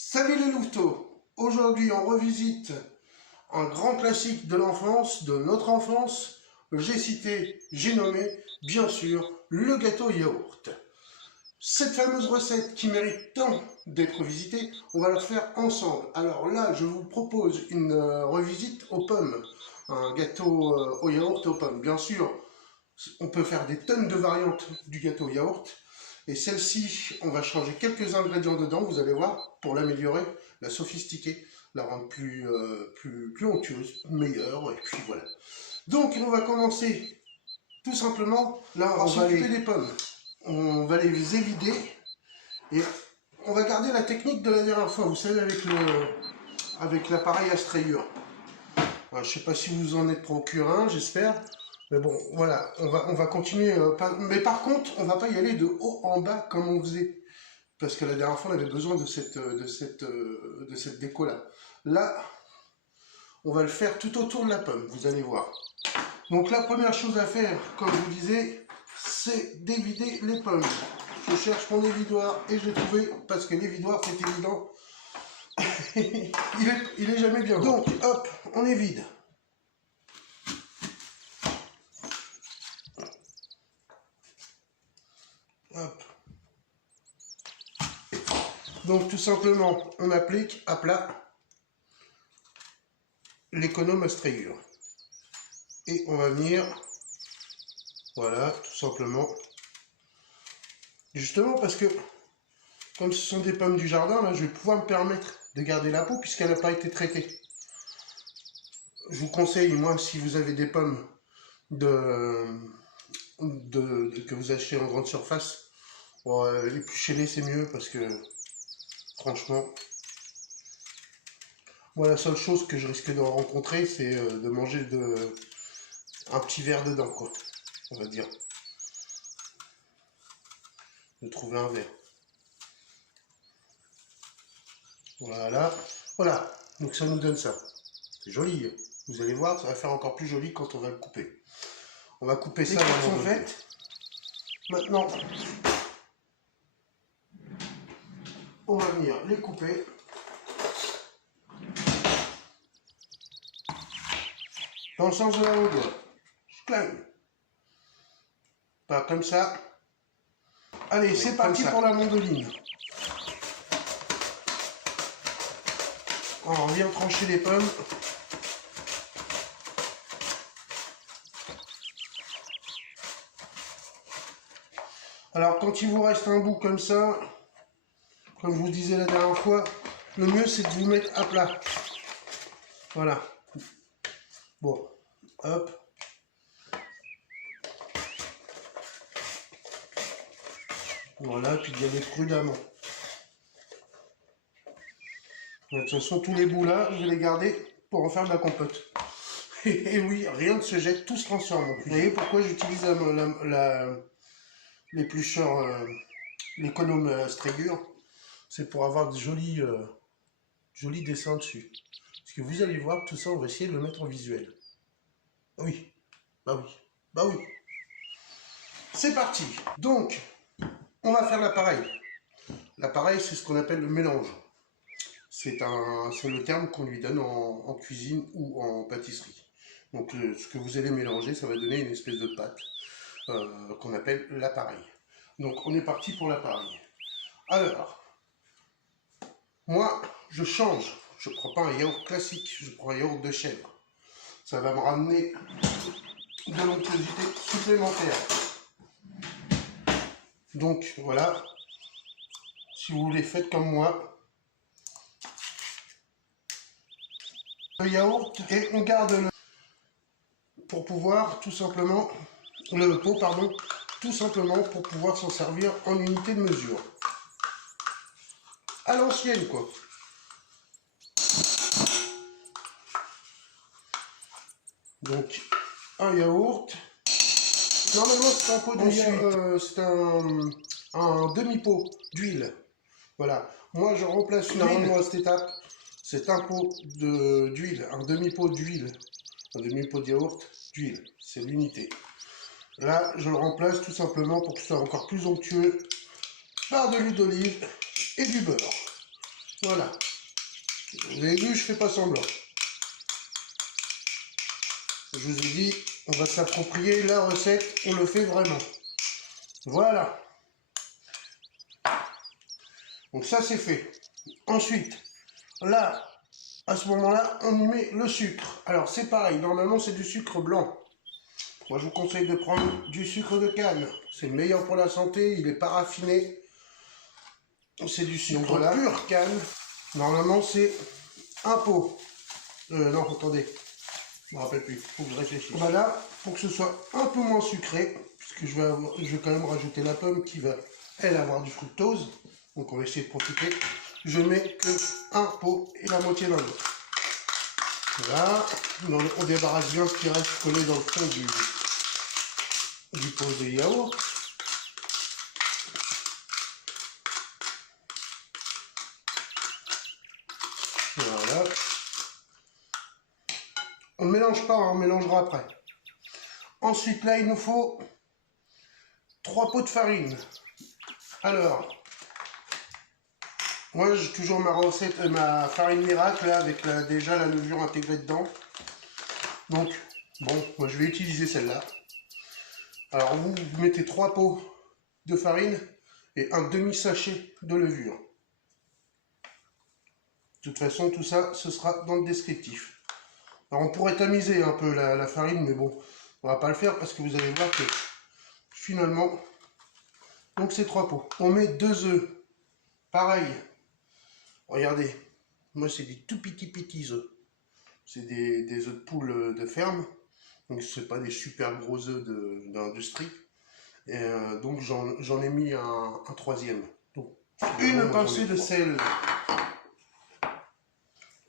Salut les louveteaux! Aujourd'hui on revisite un grand classique de l'enfance, de notre enfance. J'ai nommé, bien sûr, le gâteau yaourt. Cette fameuse recette qui mérite tant d'être visitée, on va la faire ensemble. Alors là, je vous propose une revisite aux pommes. Un gâteau au yaourt aux pommes. Bien sûr, on peut faire des tonnes de variantes du gâteau yaourt. Et celle-ci, on va changer quelques ingrédients dedans, vous allez voir, pour l'améliorer, la sophistiquer, la rendre plus onctueuse, meilleure, et puis voilà. Donc, on va commencer tout simplement, là, on va s'occuper des pommes. On va les évider, et on va garder la technique de la dernière fois, vous savez, avec l'appareil à strayure. Je ne sais pas si vous en êtes procuré un, j'espère. Mais bon, voilà, on va continuer. Mais par contre, on va pas y aller de haut en bas comme on faisait. Parce que la dernière fois, on avait besoin de cette déco-là. Là, on va le faire tout autour de la pomme, vous allez voir. Donc la première chose à faire, comme je vous disais, c'est d'évider les pommes. Je cherche mon évidoir et je l'ai trouvé, parce que l'évidoir, c'est évident, il est jamais bien. Donc, hop, on évide. Hop. Donc tout simplement, on applique à plat l'économe à strayure. Et on va venir, voilà, tout simplement. Justement parce que, comme ce sont des pommes du jardin, là, je vais pouvoir me permettre de garder la peau puisqu'elle n'a pas été traitée. Je vous conseille, moi, si vous avez des pommes que vous achetez en grande surface, épluchez-les, c'est mieux parce que franchement, moi la seule chose que je risque de rencontrer, c'est de manger un petit verre dedans, quoi, on va dire. De trouver un verre. Voilà, voilà, donc ça nous donne ça. C'est joli, vous allez voir, ça va faire encore plus joli quand on va le couper. On va couper ça dans son fait. Maintenant, on va venir les couper. Dans le sens de la longueur. Clang. Pas comme ça. Allez, c'est parti pour la mandoline. Alors, on vient trancher les pommes. Alors, quand il vous reste un bout comme ça, comme je vous disais la dernière fois, le mieux c'est de vous mettre à plat. Voilà. Bon, hop. Voilà, puis d'y aller prudemment. De toute façon, tous les bouts là, je vais les garder pour en faire de la compote. Et oui, rien ne se jette, tout se transforme. Vous voyez pourquoi j'utilise l'éplucheur, l'économe à strayure? C'est pour avoir de jolis dessins dessus. Parce que vous allez voir, tout ça, on va essayer de le mettre en visuel. Oui, bah oui, bah oui. C'est parti. Donc, on va faire l'appareil. L'appareil, c'est ce qu'on appelle le mélange. C'est le terme qu'on lui donne en cuisine ou en pâtisserie. Donc, ce que vous allez mélanger, ça va donner une espèce de pâte qu'on appelle l'appareil. Donc, on est parti pour l'appareil. Alors, moi, je change. Je ne prends pas un yaourt classique, je prends un yaourt de chèvre. Ça va me ramener de l'onctuosité supplémentaire. Donc, voilà. Si vous voulez, faites comme moi. Le yaourt, et on garde pour pouvoir tout simplement, le pot, pardon, tout simplement pour pouvoir s'en servir en unité de mesure. À l'ancienne, quoi. Donc, un yaourt. Normalement, c'est un pot de c'est un demi-pot d'huile. Voilà. Moi, je remplace normalement à cette étape. C'est un pot d'huile, un demi-pot d'huile, un demi-pot de yaourt d'huile. C'est l'unité. Là, je le remplace tout simplement pour que ce soit encore plus onctueux par de l'huile d'olive et du beurre. Voilà. Vous avez vu, je fais pas semblant. Je vous ai dit, on va s'approprier la recette, on le fait vraiment. Voilà. Donc ça c'est fait. Ensuite, là, à ce moment-là, on y met le sucre. Alors c'est pareil, normalement c'est du sucre blanc. Moi je vous conseille de prendre du sucre de canne. C'est meilleur pour la santé, il n'est pas raffiné. C'est du sucre pur canne. Normalement c'est un pot. Non, attendez. Je me rappelle plus, il faut que je réfléchisse. Voilà, pour que ce soit un peu moins sucré, puisque je vais quand même rajouter la pomme qui va, elle, avoir du fructose. Donc on va essayer de profiter. Je mets que un pot et la moitié d'un autre. Voilà, on débarrasse bien ce qui reste collé dans le fond du pot de yaourt. Voilà. On ne mélange pas, hein, on mélangera après. Ensuite, là, il nous faut 3 pots de farine. Alors, moi, j'ai toujours ma recette, ma farine miracle, là, avec déjà la levure intégrée dedans. Donc, bon, moi, je vais utiliser celle-là. Alors, vous mettez 3 pots de farine et un demi-sachet de levure. De toute façon, tout ça, ce sera dans le descriptif. Alors on pourrait tamiser un peu la farine, mais bon, on va pas le faire parce que vous allez voir que finalement, donc c'est 3 pots. On met 2 œufs. Pareil, regardez, moi c'est des tout petits œufs. C'est des œufs de poule de ferme, donc c'est pas des super gros œufs d'industrie. Donc j'en ai mis un troisième. Donc, une pincée de sel.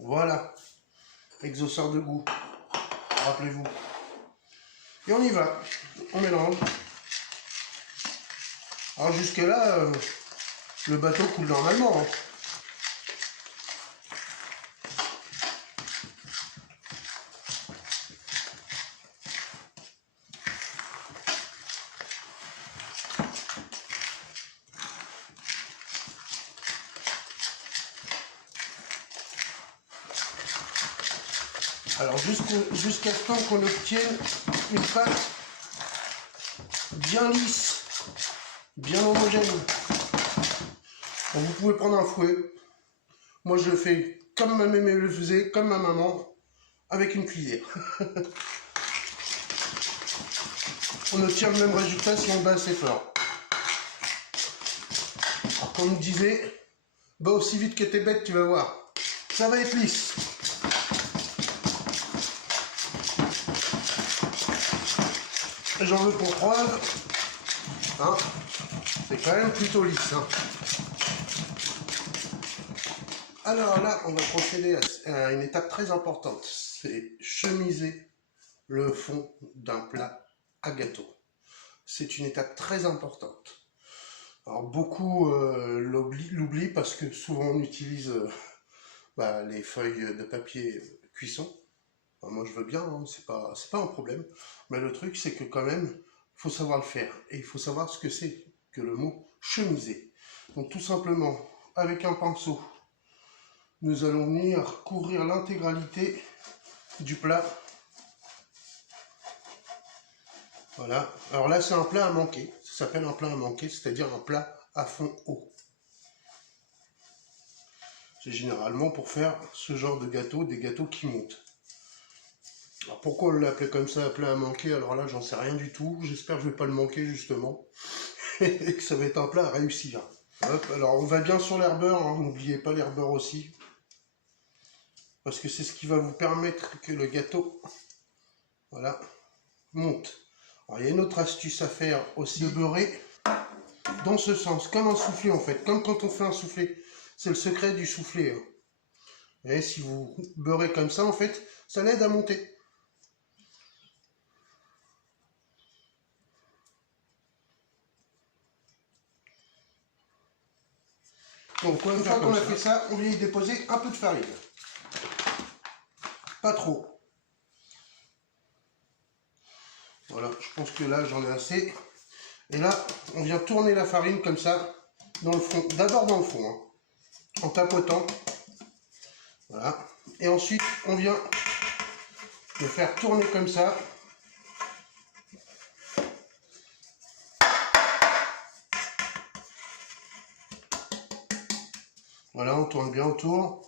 Voilà. Exhausteur de goût, rappelez-vous. Et on y va, on mélange. Alors jusque là, le bateau coule normalement. Hein. Alors jusqu'à ce temps qu'on obtienne une pâte bien lisse, bien homogène. Donc, vous pouvez prendre un fouet. Moi je le fais comme ma mémé le faisait, comme ma maman, avec une cuillère. On obtient le même résultat si on bat assez fort. Alors comme on disait, bah aussi vite que t'es bête, tu vas voir. Ça va être lisse. J'en veux pour preuve, hein, c'est quand même plutôt lisse. Hein. Alors là, on va procéder à une étape très importante, c'est chemiser le fond d'un plat à gâteau. C'est une étape très importante. Alors beaucoup l'oublient parce que souvent on utilise les feuilles de papier cuisson. Enfin, moi je veux bien, hein, c'est pas un problème. Mais le truc c'est que quand même, il faut savoir le faire. Et il faut savoir ce que c'est que le mot chemiser. Donc tout simplement, avec un pinceau, nous allons venir couvrir l'intégralité du plat. Voilà. Alors là c'est un plat à manquer. Ça s'appelle un plat à manquer, c'est-à-dire un plat à fond haut. C'est généralement pour faire ce genre de gâteau, des gâteaux qui montent. Alors pourquoi on l'appelait comme ça, plat à manquer? Alors là, j'en sais rien du tout. J'espère que je vais pas le manquer, justement. Et que ça va être un plat à réussir. Hop, alors on va bien sur l'herbeur, hein. N'oubliez pas l'herbeur aussi. Parce que c'est ce qui va vous permettre que le gâteau, voilà, monte. Alors il y a une autre astuce à faire aussi, de beurrer dans ce sens, comme un soufflé en fait. Comme quand on fait un soufflé. C'est le secret du soufflé. Hein. Et si vous beurrez comme ça, en fait, ça l'aide à monter. Donc, une fois qu'on a fait ça, on vient y déposer un peu de farine. Pas trop. Voilà, je pense que là, j'en ai assez. Et là, on vient tourner la farine comme ça, dans le fond. D'abord dans le fond. Hein. en tapotant. Voilà. Et ensuite, on vient le faire tourner comme ça. Voilà, on tourne bien autour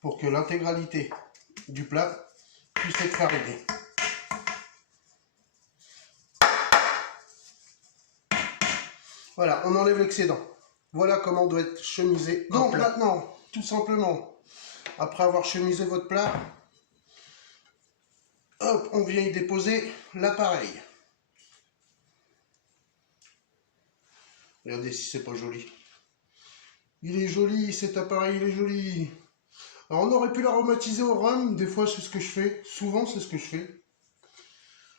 pour que l'intégralité du plat puisse être farinée. Voilà, on enlève l'excédent. Voilà comment doit être chemisé. Donc maintenant, tout simplement, après avoir chemisé votre plat, hop, on vient y déposer l'appareil. Regardez si c'est pas joli. Il est joli, cet appareil, il est joli. Alors on aurait pu l'aromatiser au rhum, des fois c'est ce que je fais, souvent c'est ce que je fais.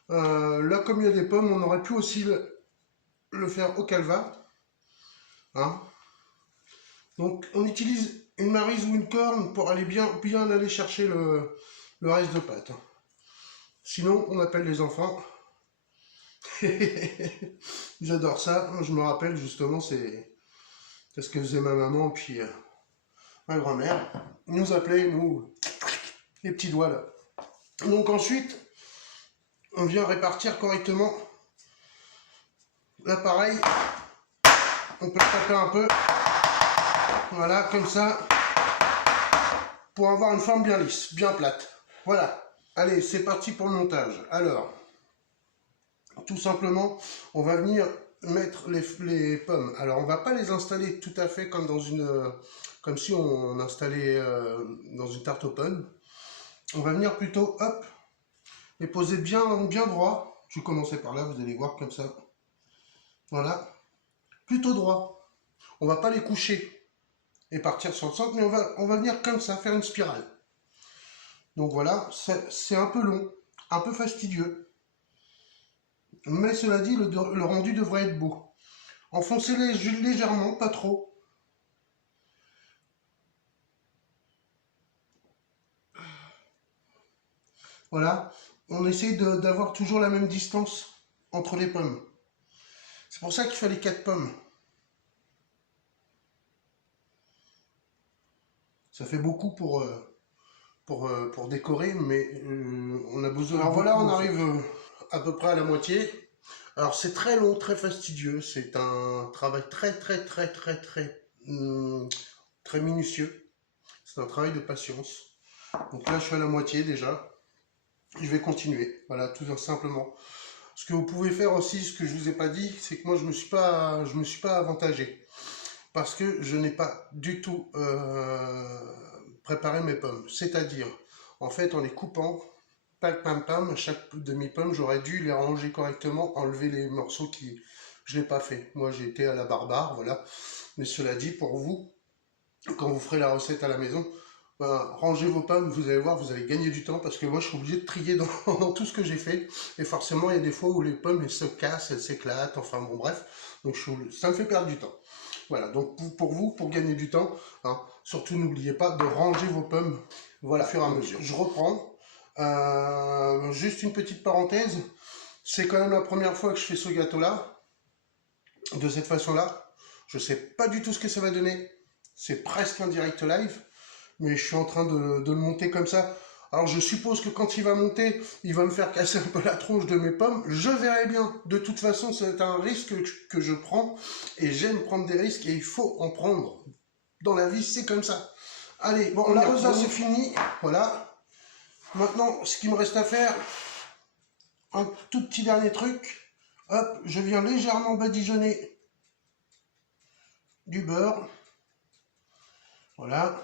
Là comme il y a des pommes, on aurait pu aussi le faire au calva. Hein. Donc on utilise une maryse ou une corne pour aller bien aller chercher le reste de pâte. Sinon on appelle les enfants. Ils adorent ça, je me rappelle justement, c'est ce que faisait ma maman, puis ma grand-mère. Ils nous appelaient, nous, les petits doigts là. Donc ensuite, on vient répartir correctement l'appareil. On peut le taper un peu. Voilà, comme ça, pour avoir une forme bien lisse, bien plate. Voilà. Allez, c'est parti pour le montage. Alors, tout simplement, on va venir mettre les pommes. Alors, on va pas les installer tout à fait comme dans comme si on installait dans une tarte aux pommes. On va venir plutôt, hop, les poser bien droit. Je vais commencer par là, vous allez voir comme ça. Voilà, plutôt droit. On va pas les coucher et partir sur le centre, mais on va venir comme ça, faire une spirale. Donc voilà, c'est un peu long, un peu fastidieux. Mais cela dit, le rendu devrait être beau. Enfoncez-les légèrement, pas trop. Voilà, on essaye d'avoir toujours la même distance entre les pommes. C'est pour ça qu'il fallait 4 pommes. Ça fait beaucoup pour décorer, mais on a besoin... Alors voilà, on arrive à peu près à la moitié. Alors c'est très long, très fastidieux, c'est un travail très minutieux. C'est un travail de patience. Donc là je suis à la moitié déjà. Je vais continuer, voilà, tout simplement. Ce que vous pouvez faire aussi, ce que je vous ai pas dit, c'est que moi je me suis pas avantagé. Parce que je n'ai pas du tout préparé mes pommes. C'est-à-dire, en fait, en les coupant, pam, chaque demi-pomme, j'aurais dû les ranger correctement, enlever les morceaux qui... Je n'ai pas fait. Moi, j'ai été à la barbare, voilà. Mais cela dit, pour vous, quand vous ferez la recette à la maison, ben, rangez vos pommes, vous allez voir, vous allez gagner du temps, parce que moi, je suis obligé de trier dans tout ce que j'ai fait. Et forcément, il y a des fois où les pommes, elles se cassent, elles s'éclatent, enfin bon, bref. Donc, ça me fait perdre du temps. Voilà, donc pour vous, pour gagner du temps, hein, surtout n'oubliez pas de ranger vos pommes, voilà, au fur et à mesure. Je reprends. Juste une petite parenthèse, c'est quand même la première fois que je fais ce gâteau-là, de cette façon-là. Je sais pas du tout ce que ça va donner. C'est presque un direct live, mais je suis en train de le monter comme ça. Alors je suppose que quand il va monter, il va me faire casser un peu la tronche de mes pommes. Je verrai bien. De toute façon, c'est un risque que je prends. Et j'aime prendre des risques et il faut en prendre. Dans la vie, c'est comme ça. Allez, bon, la rosace c'est fini. Voilà. Maintenant, ce qu'il me reste à faire, un tout petit dernier truc. Hop, je viens légèrement badigeonner du beurre. Voilà.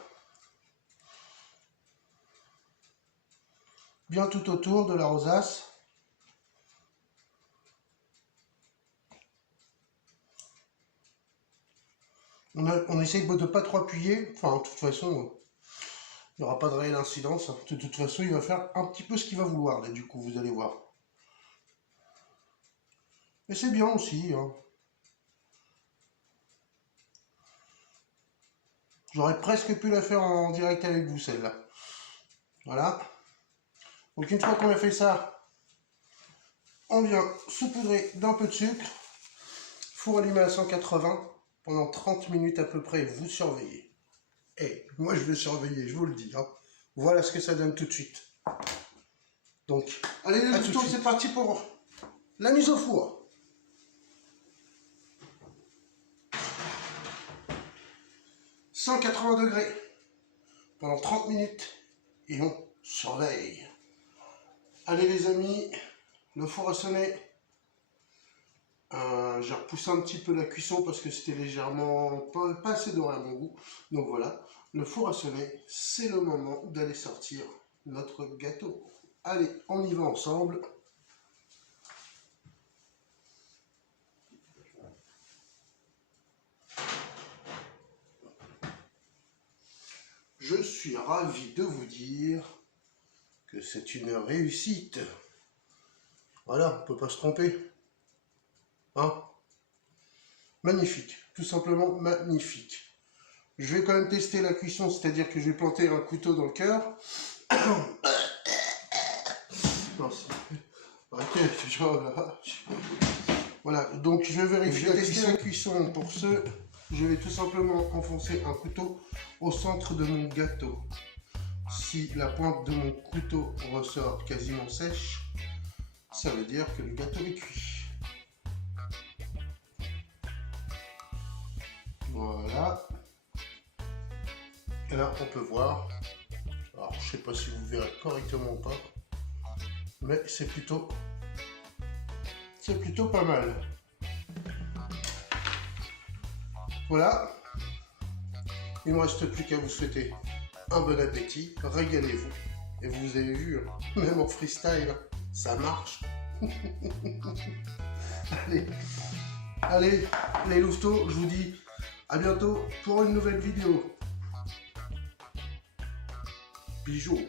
Bien tout autour de la rosace. On essaye de ne pas trop appuyer. Enfin, de toute façon, il n'y aura pas de réelle incidence. De toute façon, il va faire un petit peu ce qu'il va vouloir, là, du coup, vous allez voir. Et c'est bien aussi. Hein. J'aurais presque pu la faire en direct avec vous, celle-là. Voilà. Donc, une fois qu'on a fait ça, on vient saupoudrer d'un peu de sucre. Four allumé à 180 pendant 30 minutes à peu près. Vous surveillez. Et moi je vais surveiller, je vous le dis. Hein. Voilà ce que ça donne tout de suite. Donc, allez les louveteaux, c'est parti pour la mise au four. « 180 degrés pendant 30 minutes et on surveille. Allez les amis, le four a sonné. J'ai repoussé un petit peu la cuisson parce que c'était légèrement pas assez doré à mon goût. Donc voilà, le four a sonné, c'est le moment d'aller sortir notre gâteau. Allez, on y va ensemble. Je suis ravi de vous dire que c'est une réussite. Voilà, on ne peut pas se tromper. Hein? Magnifique, tout simplement magnifique. Je vais quand même tester la cuisson, c'est-à-dire que je vais planter un couteau dans le cœur. Voilà, donc je vais vérifier la cuisson. Pour ce, je vais tout simplement enfoncer un couteau au centre de mon gâteau. Si la pointe de mon couteau ressort quasiment sèche, ça veut dire que le gâteau est cuit. Voilà. Et là, on peut voir. Alors, je sais pas si vous verrez correctement ou pas, mais c'est plutôt pas mal. Voilà. Il ne me reste plus qu'à vous souhaiter un bon appétit. Régalez-vous. Et vous avez vu, même en freestyle, ça marche. Allez, les louveteaux, je vous dis à bientôt pour une nouvelle vidéo. Bisous.